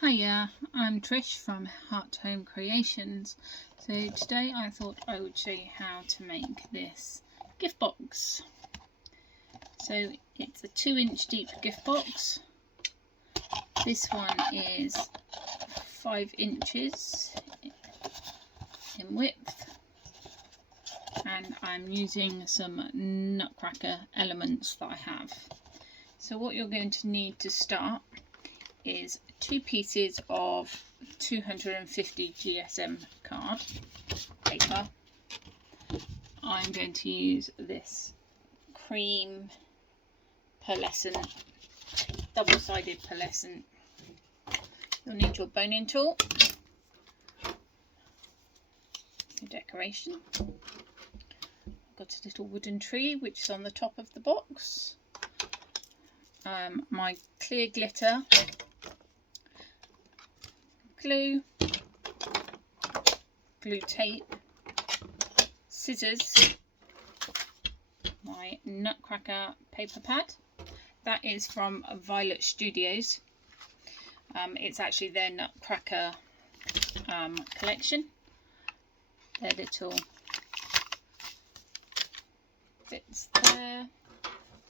Hiya, I'm Trish from Heart Home Creations. So today I thought I would show you how to make this gift box. So it's a 2-inch deep gift box. This one is 5 inches in width, and I'm using some Nutcracker elements that I have. So what you're going to need to start is 2 pieces of 250 GSM card paper. I'm going to use this cream pearlescent, double-sided pearlescent. You'll need your boning tool, your decoration. I've got a little wooden tree which is on the top of the box. My clear glitter, glue tape, scissors, my Nutcracker paper pad. That is from Violet Studios. It's actually their Nutcracker collection. Their little bits there.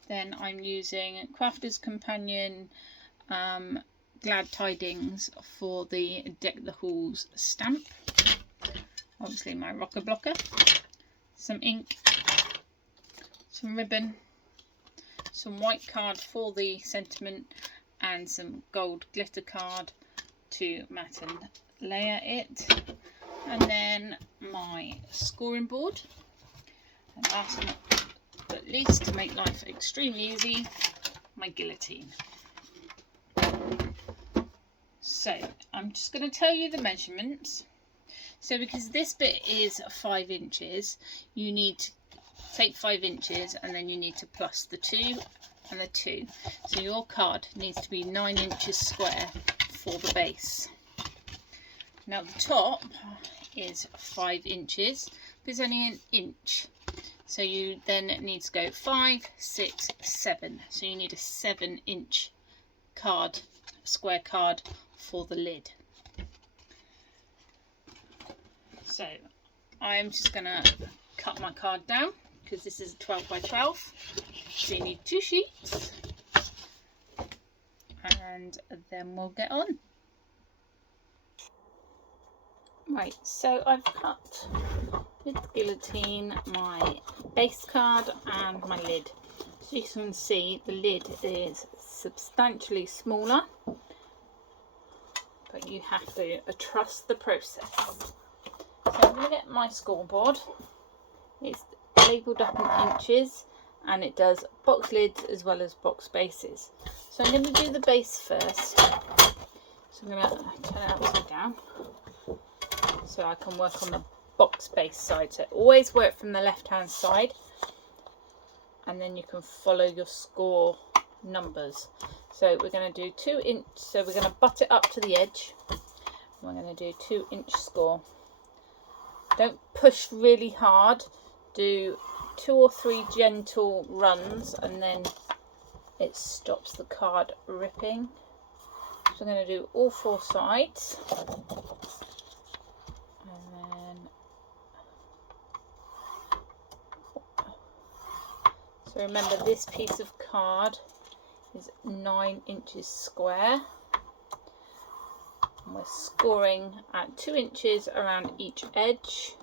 Then I'm using Crafter's Companion Glad Tidings for the Deck the Halls stamp. Obviously my rocker blocker, some ink, some ribbon, some white card for the sentiment, and some gold glitter card to matte and layer it. And then my scoring board. And last but not least, to make life extremely easy, my guillotine. So I'm just going to tell you the measurements. So because this bit is 5 inches, you need to take 5 inches and then you need to plus the 2 and the 2. So your card needs to be 9 inches square for the base. Now the top is 5 inches, but it's only an inch. So you then need to go 5, 6, 7. So you need a 7-inch card, square card for the lid. So I'm just going to cut my card down because this is 12 by 12. So you need 2 sheets, and then we'll get on. Right, so I've cut with the guillotine my base card and my lid. So you can see the lid is substantially smaller, but you have to trust the process. So I'm going to get my scoreboard. It's labelled up in inches and it does box lids as well as box bases. So I'm going to do the base first. So I'm going to turn it upside down so I can work on the box base side. So always work from the left hand side, and then you can follow your score numbers. So we're going to do 2 inch, so we're going to butt it up to the edge. We're going to do 2-inch score. Don't push really hard, do 2 or 3 gentle runs and then it stops the card ripping. So I'm going to do all 4 sides. So remember, this piece of card is 9 inches square, and we're scoring at 2 inches around each edge,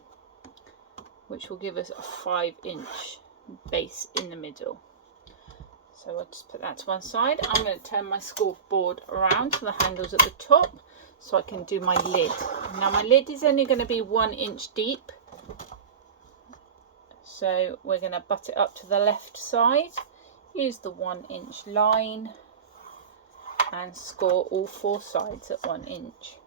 which will give us a 5-inch base in the middle. So I'll just put that to one side. I'm going to turn my scoreboard around to the handles at the top so I can do my lid. Now my lid is only going to be 1 inch deep. So we're going to butt it up to the left side, use the 1-inch line and score all 4 sides at 1 inch.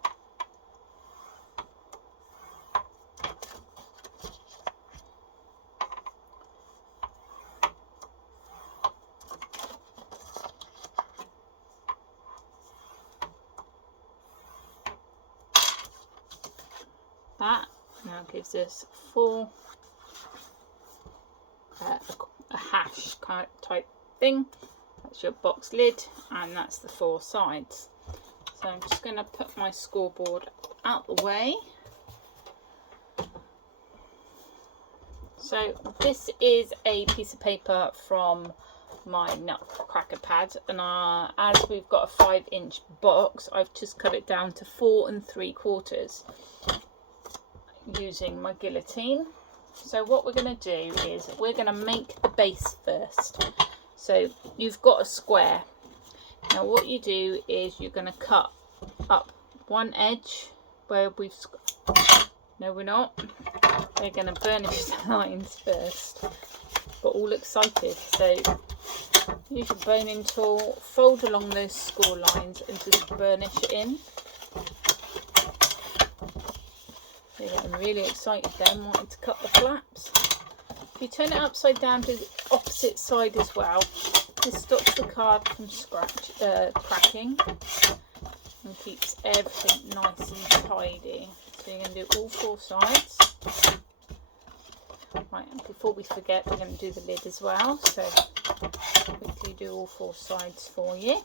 That now gives us 4 a hash type thing. That's your box lid, and that's the 4 sides. So I'm just going to put my scoreboard out the way. So this is a piece of paper from my Nutcracker pad, and as we've got a 5-inch box, I've just cut it down to 4 3/4 using my guillotine. So what we're going to do is we're going to make the base first. So you've got a square. Now what you do is you're going to cut up one edge where we've... No, we're not. We're going to burnish the lines first. Got all excited. So use your boning tool, fold along those score lines and just burnish it in. You're getting really excited then, wanting to cut the flaps. If you turn it upside down to the opposite side as well, this stops the card from cracking and keeps everything nice and tidy. So you're going to do all 4 sides. Right, and before we forget, we're going to do the lid as well. So quickly do all 4 sides for you.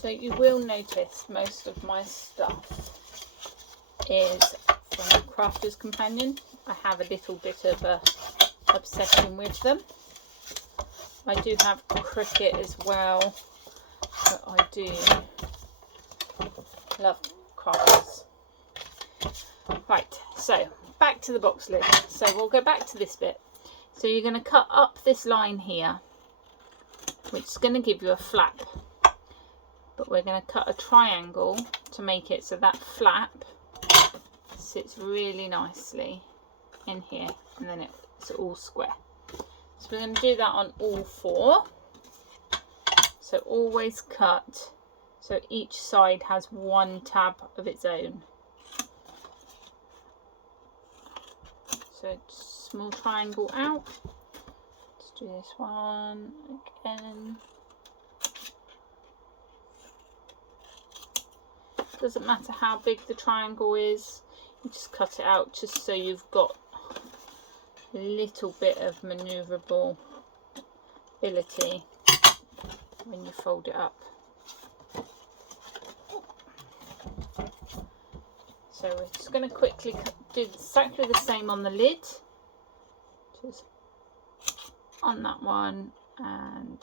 So you will notice most of my stuff is from Crafter's Companion. I have a little bit of a obsession with them. I do have Cricket as well, but I do love Crafters. Right, so back to the box lid. So we'll go back to this bit. So you're going to cut up this line here, which is going to give you a flap. But we're going to cut a triangle to make it so that flap sits really nicely in here, and then it's all square. So we're going to do that on all 4. So always cut so each side has 1 tab of its own. So small triangle out. Let's do this one again. Doesn't matter how big the triangle is, you just cut it out just so you've got a little bit of manoeuvrable ability when you fold it up. So we're just going to quickly do exactly the same on the lid, just on that one, and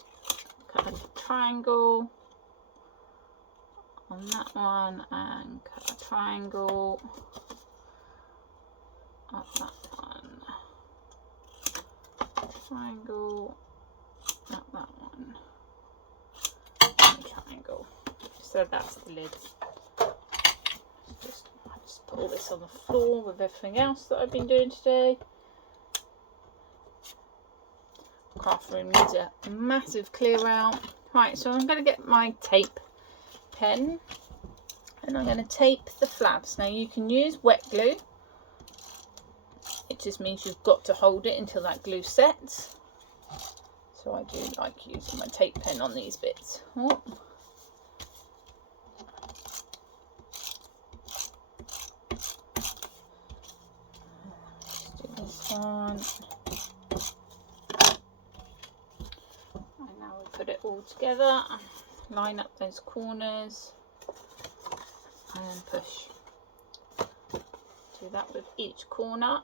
cut a triangle on that one, and cut a triangle up that one, triangle up that one, and triangle. So that's the lid. I just put all this on the floor with everything else that I've been doing today. Craft room needs a massive clear out. Right, so I'm going to get my tape pen and I'm going to tape the flaps. Now you can use wet glue. It just means you've got to hold it until that glue sets. So I do like using my tape pen on these bits. Oh. Let's do this one. And now we put it all together. Line up those corners and then push. Do that with each corner.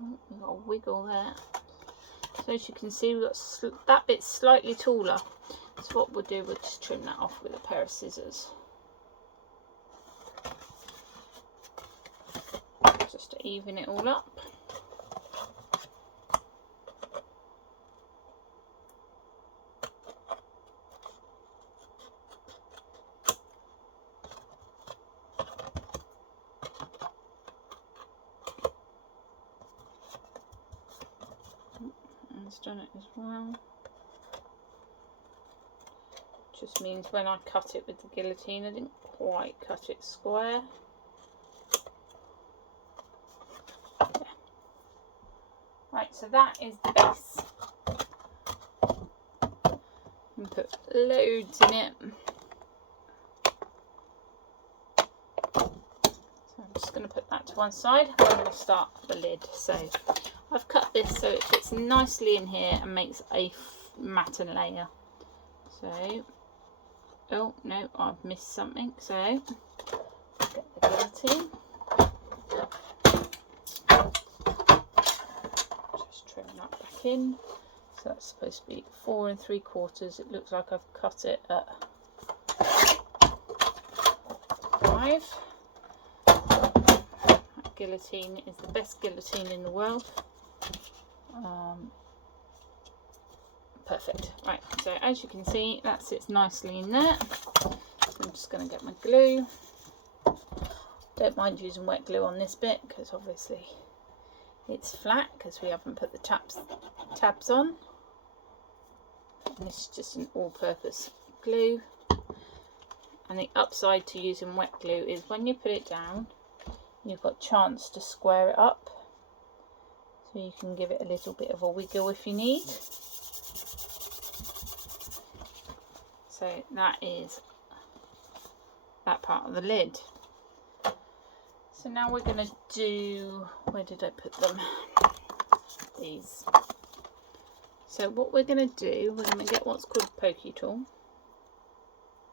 We've got a wiggle there. So as you can see, we've got that bit slightly taller. So what we'll do, we'll just trim that off with a pair of scissors. Just to even it all up. Done it as well. Just means when I cut it with the guillotine, I didn't quite cut it square. Yeah. Right, so that is the base. And put loads in it. just going to put that to one side. I'm going to start the lid. So I've cut this so it fits nicely in here and makes a matte layer. So, oh no, I've missed something. So get the guillotine. Just trim that back in. So that's supposed to be 4 3/4. It looks like I've cut it at 5. That guillotine is the best guillotine in the world. Perfect. Right, so as you can see, that sits nicely in there. So I'm just going to get my glue. Don't mind using wet glue on this bit because obviously it's flat because we haven't put the tabs on. And this is just an all-purpose glue. And the upside to using wet glue is when you put it down, you've got a chance to square it up. So you can give it a little bit of a wiggle if you need. So that is that part of the lid. So now we're going to do, where did I put them? These. So what we're going to do, we're going to get what's called a pokey tool.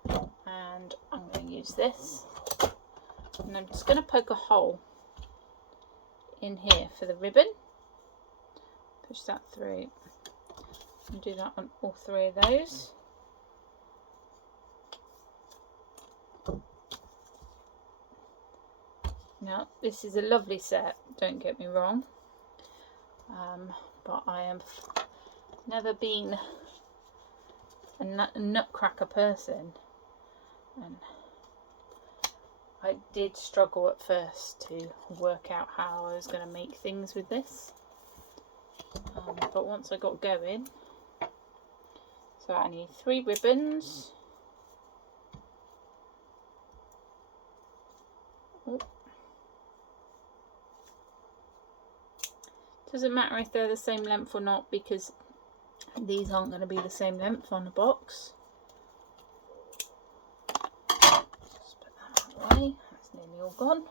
And I'm going to use this. And I'm just going to poke a hole in here for the ribbon. Push that through. And do that on all 3 of those. Now, this is a lovely set, don't get me wrong, but I have never been a Nutcracker person, and I did struggle at first to work out how I was going to make things with this, but once I got going, so I need 3 ribbons. Oh. Doesn't matter if they're the same length or not because these aren't going to be the same length on the box. Just put that out of the way, that's nearly all gone.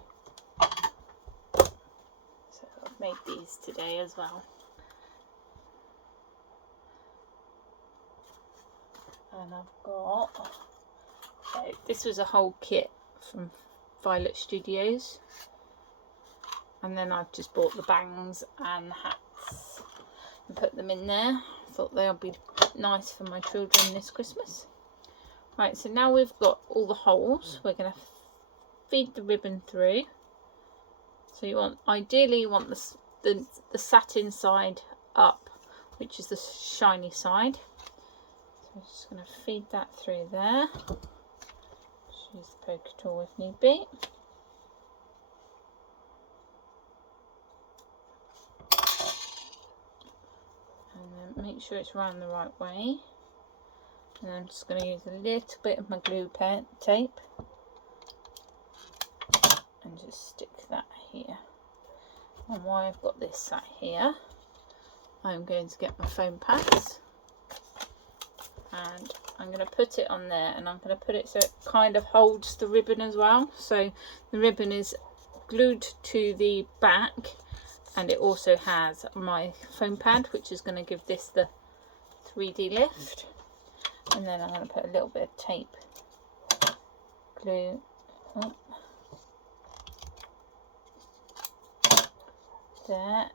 So I've made these today as well. And I've got, so this was a whole kit from Violet Studios. And then I've just bought the bangs and hats and put them in there. I thought they'll be nice for my children this Christmas. Right, so now we've got all the holes. We're going to feed the ribbon through. So you want, ideally you want the satin side up, which is the shiny side. So I'm just going to feed that through there. Just use the poker tool if need be. And then make sure it's round the right way. And I'm just going to use a little bit of my glue tape and just stick that here. And while I've got this sat here, I'm going to get my foam pads and I'm going to put it on there, and I'm going to put it so it kind of holds the ribbon as well. So the ribbon is glued to the back, and it also has my foam pad, which is going to give this the 3D lift. And then I'm going to put a little bit of tape, glue there,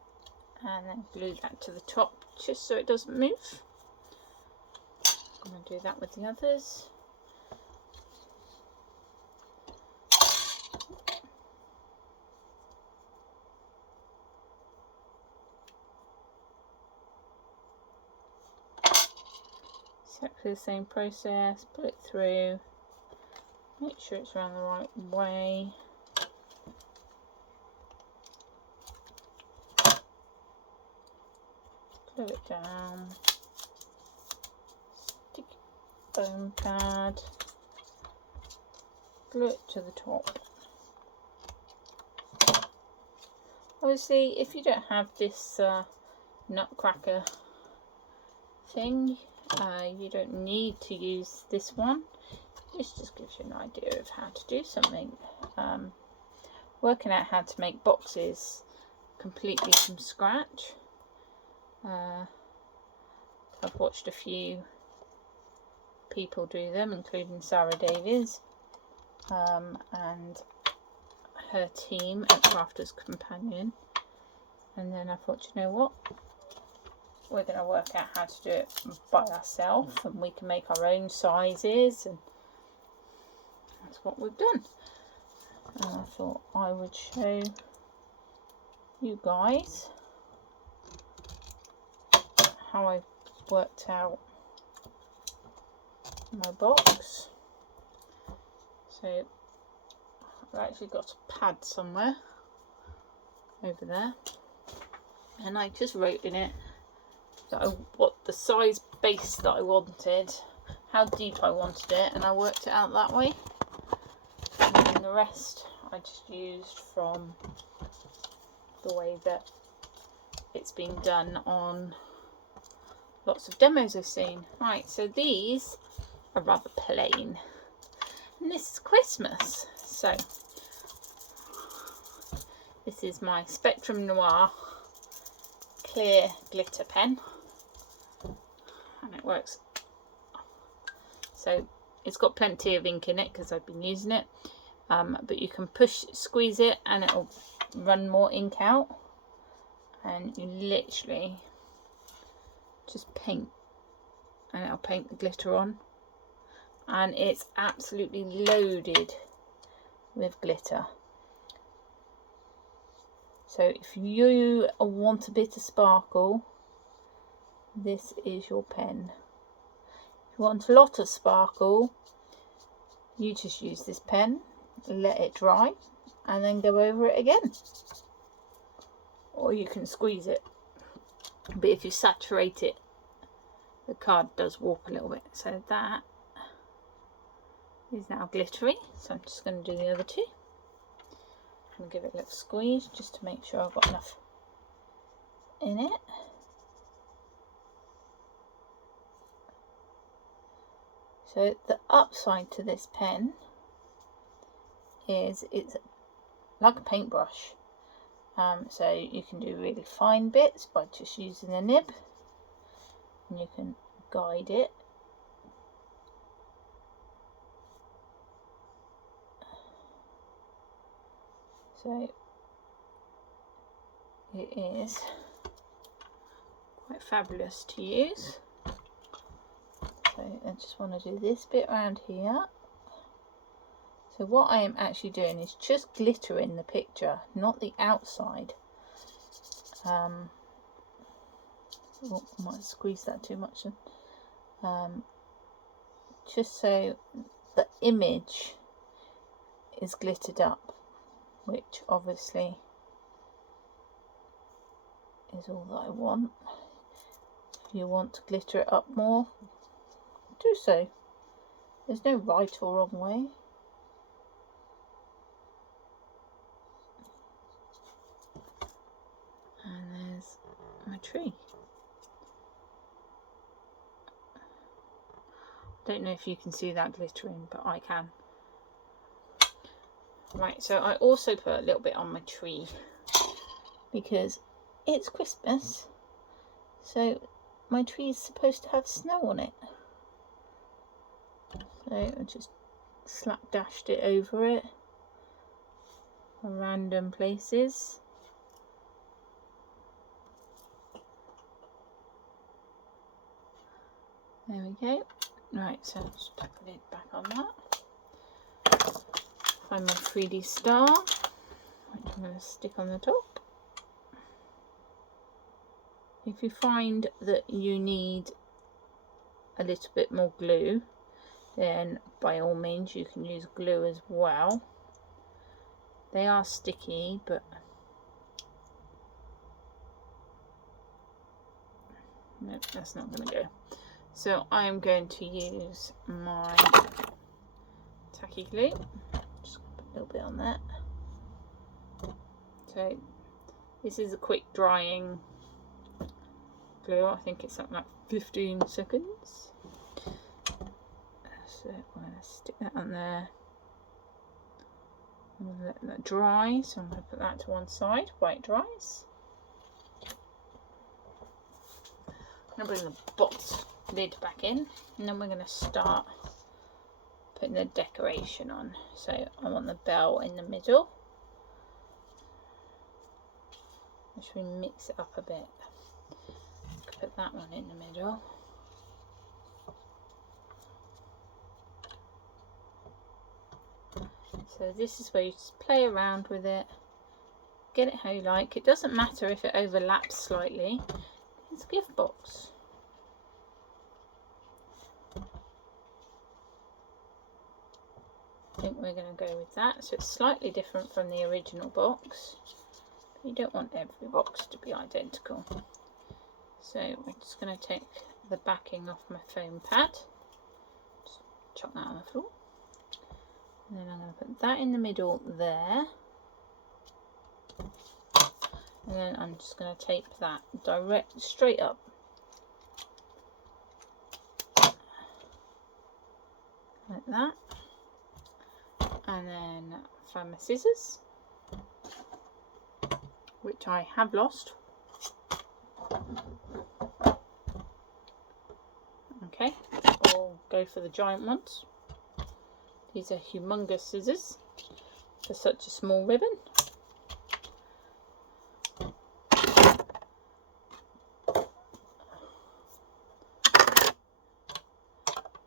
and then glue that to the top just so it doesn't move. I'm going to do that with the others. Exactly the same process, put it through, make sure it's around the right way. Glue it down, stick foam pad, glue it to the top. Obviously, if you don't have this Nutcracker thing, you don't need to use this one. This just gives you an idea of how to do something. working out how to make boxes completely from scratch. I've watched a few people do them, including Sarah Davies and her team at Crafters Companion. And then I thought, you know what, we're going to work out how to do it by ourselves, and we can make our own sizes, and that's what we've done. And I thought I would show you guys how I've worked out my box. So I've actually got a pad somewhere over there, and I just wrote in it that what the size base that I wanted, how deep I wanted it, and I worked it out that way. And the rest I just used from the way that it's been done on lots of demos I've seen. Right, so these are rather plain, and this is Christmas. So this is my Spectrum Noir clear glitter pen, and it works. So it's got plenty of ink in it because I've been using it, but you can squeeze it and it'll run more ink out, and you literally just paint and it'll paint the glitter on, and it's absolutely loaded with glitter. So if you want a bit of sparkle, this is your pen. If you want a lot of sparkle, you just use this pen, let it dry, and then go over it again. Or you can squeeze it. But if you saturate it, the card does warp a little bit. So that is now glittery. So I'm just going to do the other two. I'm going to give it a little squeeze just to make sure I've got enough in it. So the upside to this pen is it's like a paintbrush. So you can do really fine bits by just using the nib, and you can guide it. So it is quite fabulous to use. So I just want to do this bit around here. So what I am actually doing is just glittering the picture, not the outside. Oh, I might squeeze that too much then. Just so the image is glittered up, which obviously is all that I want. If you want to glitter it up more, do so. There's no right or wrong way. And there's my tree. Don't know if you can see that glittering, but I can. Right, so I also put a little bit on my tree because it's Christmas, so my tree is supposed to have snow on it. So I just slapdashed it over it in random places. There we go. Right, so I'll just put the lid back on that. Find my 3D star, which I'm going to stick on the top. If you find that you need a little bit more glue, then by all means you can use glue as well. They are sticky, but no, that's not going to go. So I am going to use my tacky glue. Just put a little bit on that. So this is a quick drying glue. I think it's something like 15 seconds. So I'm going to stick that on there. I'm going to let that dry, so I'm going to put that to one side while it dries. I'm going to bring the box lid back in, and then we're going to start putting the decoration on. So I want the bell in the middle. Should we mix it up a bit? Put that one in the middle. So this is where you just play around with it, get it how you like. It doesn't matter if it overlaps slightly. It's a gift box. I think we're going to go with that. So it's slightly different from the original box. But you don't want every box to be identical. So we're just going to take the backing off my foam pad. Just chuck that on the floor. And then I'm going to put that in the middle there. And then I'm just going to tape that straight up. Like that. And then find my scissors, which I have lost. Okay, I'll go for the giant ones. These are humongous scissors for such a small ribbon.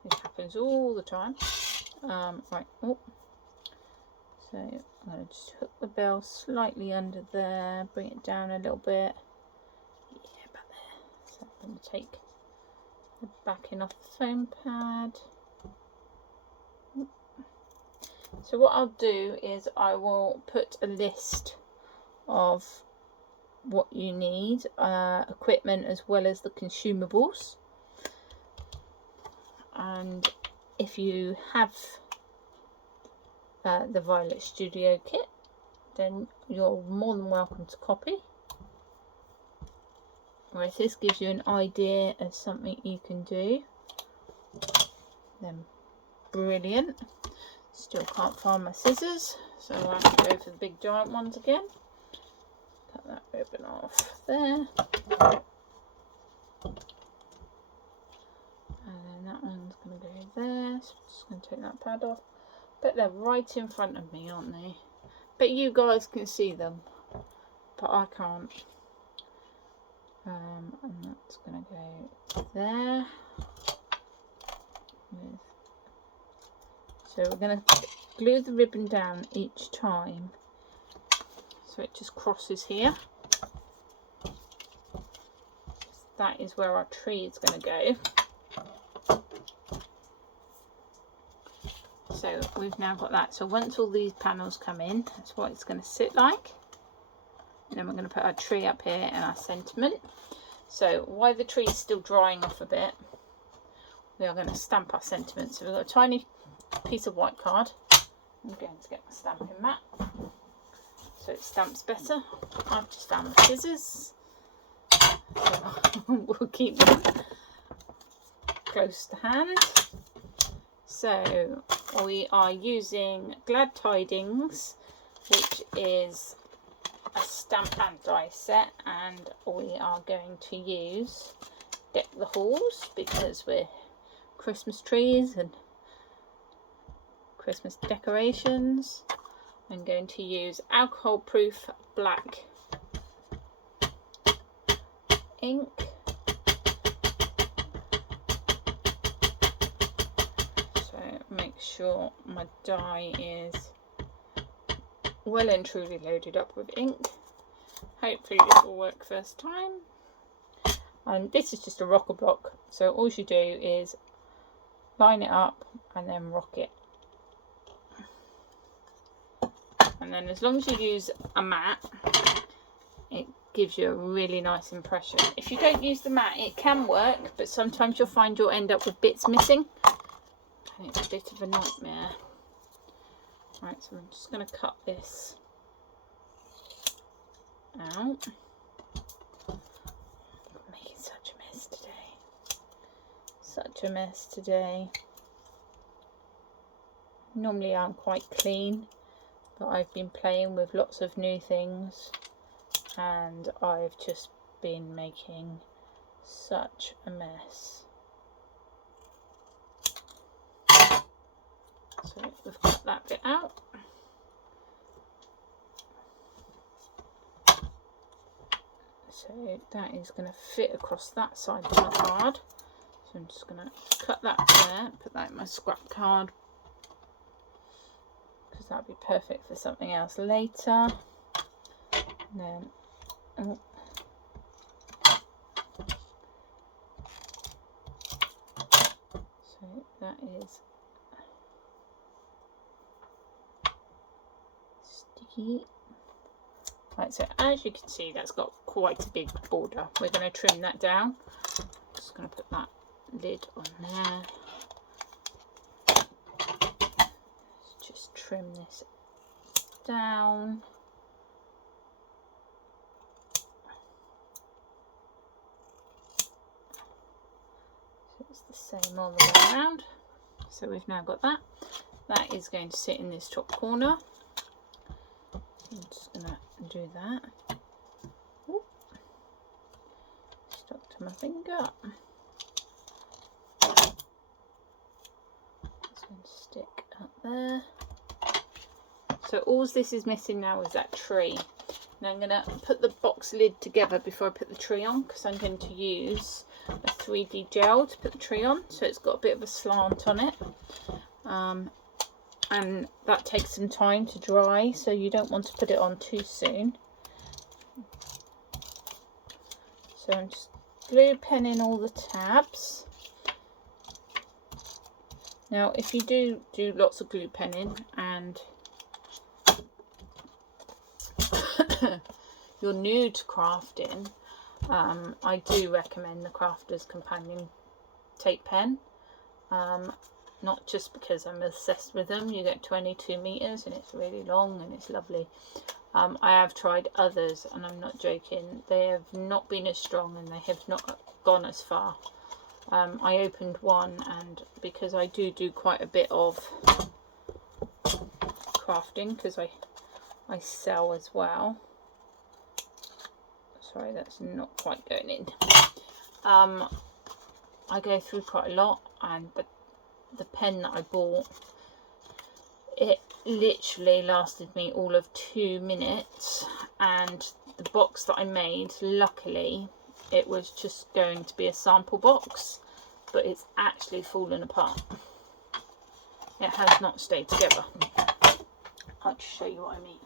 This happens all the time. Right, oh. So I'm going to just hook the bell slightly under there, bring it down a little bit. Yeah, about there. So I'm going to take the backing off the foam pad. So what I'll do is I will put a list of what you need, equipment as well as the consumables. And if you have the Violet Studio kit, then you're more than welcome to copy. Whereas this gives you an idea of something you can do, then brilliant. Still can't find my scissors, so I have to go for the big giant ones again. Cut that ribbon off there. And then that one's going to go there, so I'm just going to take that pad off. But they're right in front of me, aren't they? But you guys can see them, but I can't. And that's going to go there. So we're going to glue the ribbon down each time, so it just crosses here. That is where our tree is going to go. So we've now got that. So once all these panels come in, that's what it's going to sit like. And then we're going to put our tree up here and our sentiment. So while the tree is still drying off a bit, we are going to stamp our sentiment. So we've got a tiny piece of white card. I'm going to get my stamping mat so it stamps better. I've just found my scissors. So we'll keep them close to hand. So we are using Glad Tidings, which is a stamp and die set, and we are going to use Deck the Halls because we're Christmas trees and Christmas decorations. I'm going to use alcohol proof black ink. So make sure my die is well and truly loaded up with ink. Hopefully this will work first time. And this is just a rocker block, so all you do is line it up and then rock it. And then as long as you use a mat, it gives you a really nice impression. If you don't use the mat, it can work, but sometimes you'll find you'll end up with bits missing. And it's a bit of a nightmare. Right, so I'm just going to cut this out. I'm making such a mess today. Such a mess today. Normally I'm quite clean, but I've been playing with lots of new things and I've just been making such a mess. So we've got that bit out. So that is going to fit across that side of my card. So I'm just going to cut that there, put that in my scrap card, because that'd be perfect for something else later. And then, oh, so that is sticky. Right, so as you can see, that's got quite a big border. We're going to trim that down. Just going to put that lid on there. Let's just trim this down. So it's the same all the way around. So we've now got that. That is going to sit in this top corner. I'm just going to do that. Ooh. Stuck to my finger. It's going to stick up there. So all this is missing now is that tree. Now I'm going to put the box lid together before I put the tree on, because I'm going to use a 3D gel to put the tree on, so it's got a bit of a slant on it. And that takes some time to dry, so you don't want to put it on too soon. So I'm just glue penning all the tabs. Now if you do lots of glue penning and you're new to crafting, I do recommend the Crafter's Companion tape pen. Not just because I'm obsessed with them. You get 22 meters and it's really long and it's lovely. I have tried others and I'm not joking, they have not been as strong and they have not gone as far. I opened one, and because I do quite a bit of crafting, because I sell as well. Sorry, that's not quite going in. I go through quite a lot, and the pen that I bought, it literally lasted me all of 2 minutes, and the box that I made, luckily it was just going to be a sample box, but it's actually fallen apart. It has not stayed together. I'll just show you what I mean.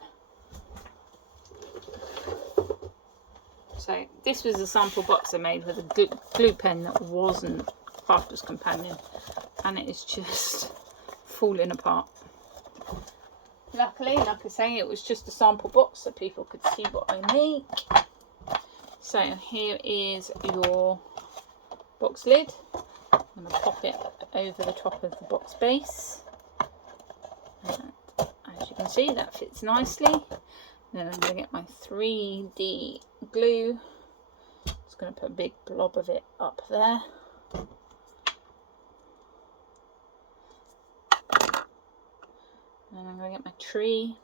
So this was a sample box I made with a glue pen that wasn't Crafter's Companion, and it is just falling apart. Luckily, like I say, it was just a sample box so people could see what I make. So here is your box lid. I'm going to pop it over the top of the box base. And as you can see, that fits nicely. Then I'm going to get my 3D glue. Just going to put a big blob of it up there. And I'm going to get my tree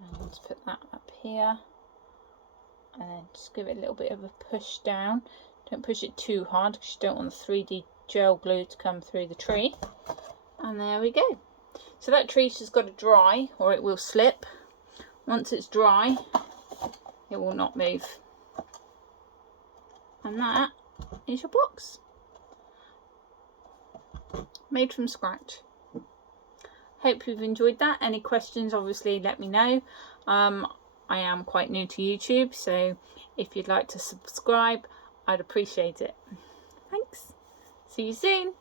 and just put that up here, and then just give it a little bit of a push down. Don't push it too hard because you don't want the 3D gel glue to come through the tree. And there we go. So that tree's just got to dry or it will slip. Once it's dry, it will not move. And that is your box. Made from scratch. Hope you've enjoyed that. Any questions, obviously let me know. I am quite new to YouTube, so if you'd like to subscribe, I'd appreciate it. Thanks. See you soon.